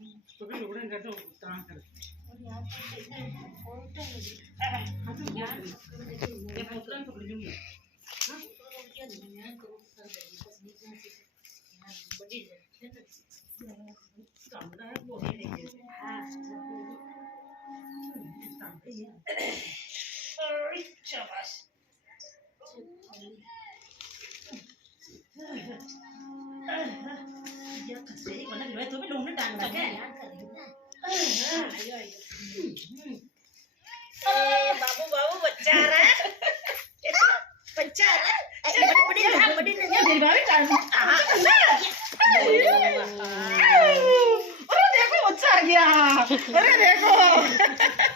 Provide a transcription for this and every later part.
तो भी लोड़े का तो काम कर और यार और तो हम यार ये पोतन पकड़ लूंगी हां और क्या दुनिया को कर देगी बस नीचे से यार बड़ी है कमरा है वो ही नहीं है हां अरे शाबाश या कैसे बना लो तो भी लोने टांग लगे यार करेगा आयो आयो ए बाबू बाबू बच्चा आ रहा है बच्चा आ रहा है बड़ी बड़ी मेरी भाभी टांग अरे देखो बच्चा आ गया अरे देखो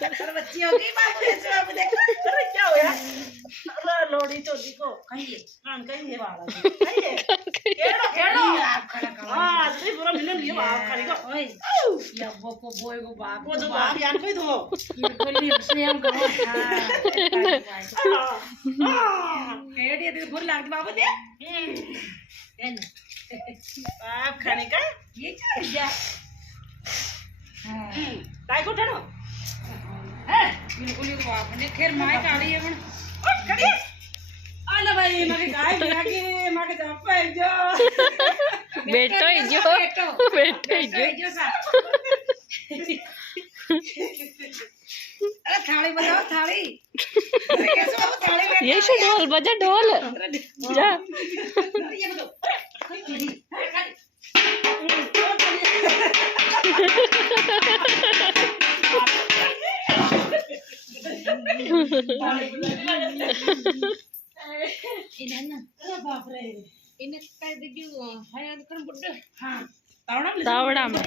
अरे बच्ची हो गई बाबू ऐसे बाबू देखो अरे क्या हो यार अरे लोड़ी चोदी को कहिए कान कहिए वाला कहिए खेलो खेलो हां असली पूरा मिलन ये बाप करेगा ओए या वो को बोय को बाप वो तो बाप यार कोई दो बिल्कुल नहीं उसने हम कहो हां केड़ी दे भूल लाग बाबू दे एन बाप खाने का ये चल जा हां काय को ठनो है बिल्कुल ये बाप ने खैर माय काड़ी है पण खड़ी आना भाई मगे गाय बिना के मगे जप है जो बेटो इजो बेटो इजो सा अरे थाली बजाओ थाली अरे कैसे बाबू थाली में ये शो ढोल बजा ढोल जा ये बजाओ इन्हें अरे बाप रे इन्हें काय दीजिए हाय कर बुड्ढे हां तावड़ा तावड़ा में